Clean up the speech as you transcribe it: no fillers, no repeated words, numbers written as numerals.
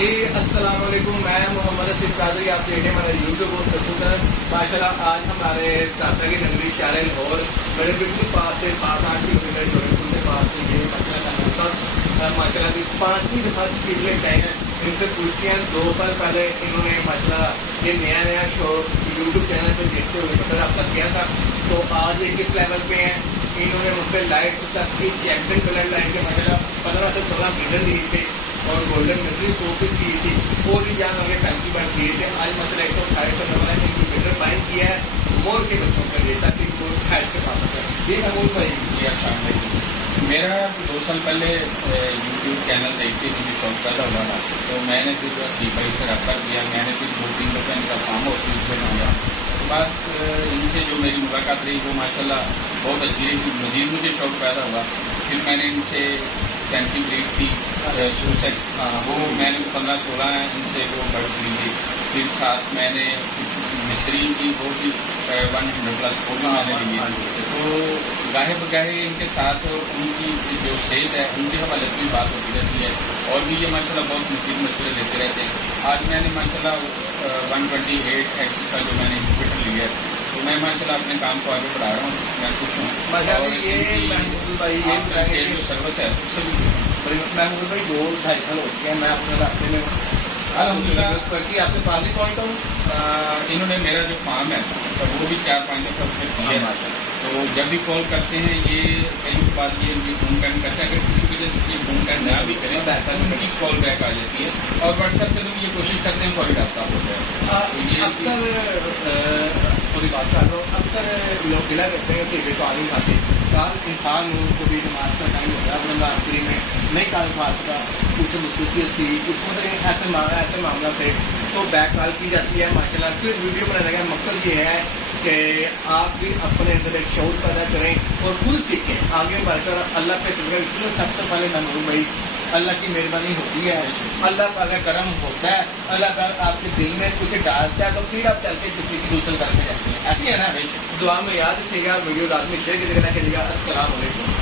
جی السلام علیکم، میں محمد اسف قادری، آپ دیکھ رہے ہیں ہمارے یوٹیوب اور فیس بک پر۔ ماشاء اللہ آج ہمارے داتا کی نگری شہر لاہور میرے بالکل پاس سے 7-8 کلو میٹر جوڑے پور کے پاس سے یہ ماشاء اللہ صاحب ماشاء اللہ کی 5ویں دفعہ تشریف لے کے آئے ہیں۔ ان سے پوچھتے ہیں 2 سال پہلے انہوں نے ماشاء اللہ یہ نیا شو یوٹیوب چینل پہ دیکھتے ہوئے مثلا اب تک کیا تھا، تو آج یہ کس لیول پہ ہیں۔ انہوں نے مجھ سے light successfully champion colour line کے ماشاء اللہ 15 سے 16 میڈل لیے تھے اور گولڈن مصری 100 پیس کی تھی، اور بھی جان آگے فینسی برڈس لیے تھے۔ آج مثلا 128 والا انکیوبیٹر بائنگ کیا ہے مور کے بچوں کے لیے تاکہ وہ ہیچ کے پاس آتا ہے۔ یہ محمود بھائی جی السلام علیکم۔ میرا 2 سال پہلے یوٹیوب چینل دیکھ کے مجھے شوق پیدا ہوا تھا، تو میں نے پھر سی بھائی سے رابطہ کیا۔ میں نے پھر 2-3 دفعہ ان کا فارم ہاؤس وزٹ کیا۔ بات ان سے جو میری ملاقات رہی وہ ماشاء اللہ بہت اچھی رہی، مزید مجھے شوق پیدا ہوا۔ پھر میں نے ان سے فینسی بریڈ تھی وہ میں نے 15-16 ان سے وہ برڈ خریدے۔ پھر ساتھ میں نے کچھ مصری کی وہ بھی 100+ وہ بھی میں نے لیے۔ تو گاہے بگاہے ان کے ساتھ ان کی جو صحت ہے ان کے حوالے سے بھی بات ہوتی رہتی ہے، اور بھی یہ ماشاء اللہ بہت مفید مشورے دیتے رہتے ہیں۔ آج میں نے ماشاء اللہ 128X کا جو میں نے انکیوبیٹر لیا ہے، تو میں ماشاء اللہ اپنے کام کو آگے بڑھا رہا ہوں، میں خوش ہوں۔ یہ جو سروس ہے اس سے بھی خوش ہوں۔ محمود بھائی 2-2.5 سال ہو چکے ہیں، میں اپنے رابطے میں الحمدللہ آپ کے پاس ہی پوائنٹ ہوں۔ انہوں نے میرا جو فارم ہے وہ بھی 4-5 دفعہ کیا ہے، تو جب بھی کال کرتے ہیں یہ کئی بات یہ ان کی فون کرنے کرتے ہیں، اگر کسی وجہ سے یہ فون کر نہ بھی کریں ان کی کال بیک آ جاتی ہے، اور واٹس ایپ پہ بھی یہ کوشش کرتے ہیں فوری رابطہ ہو جائے۔ اکثر لوگ گلا کرتے ہیں سیدھے کال نہیں کھاتے، کال انسان کو بھی نماز کا ٹائم ہوتا ہے، اپنے آخری میں نہیں کال کھا سکا، کچھ مصروفیت تھی، کچھ مطلب ایسے معاملہ تھے تو بیک کال کی جاتی ہے۔ ماشاء اللہ صرف ویڈیو بنانے کا مقصد یہ ہے کہ آپ بھی اپنے اندر ایک شعور پیدا کریں اور خود سیکھیں، آگے بڑھ کر اللہ پہ اتنے سب سے پہلے محمود بھائی اللہ کی مہربانی ہوتی ہے، اللہ کا اگر کرم ہوتا ہے، اللہ کا آپ کے دل میں کچھ ڈالتا ہے تو پھر آپ چل کے کسی کی دوسر کر کے جاتے ہیں، ایسی ہے نا۔ دعا میں یاد رکھیے گا، ویڈیو لازمی شیئر کیجیے گا۔ السلام علیکم۔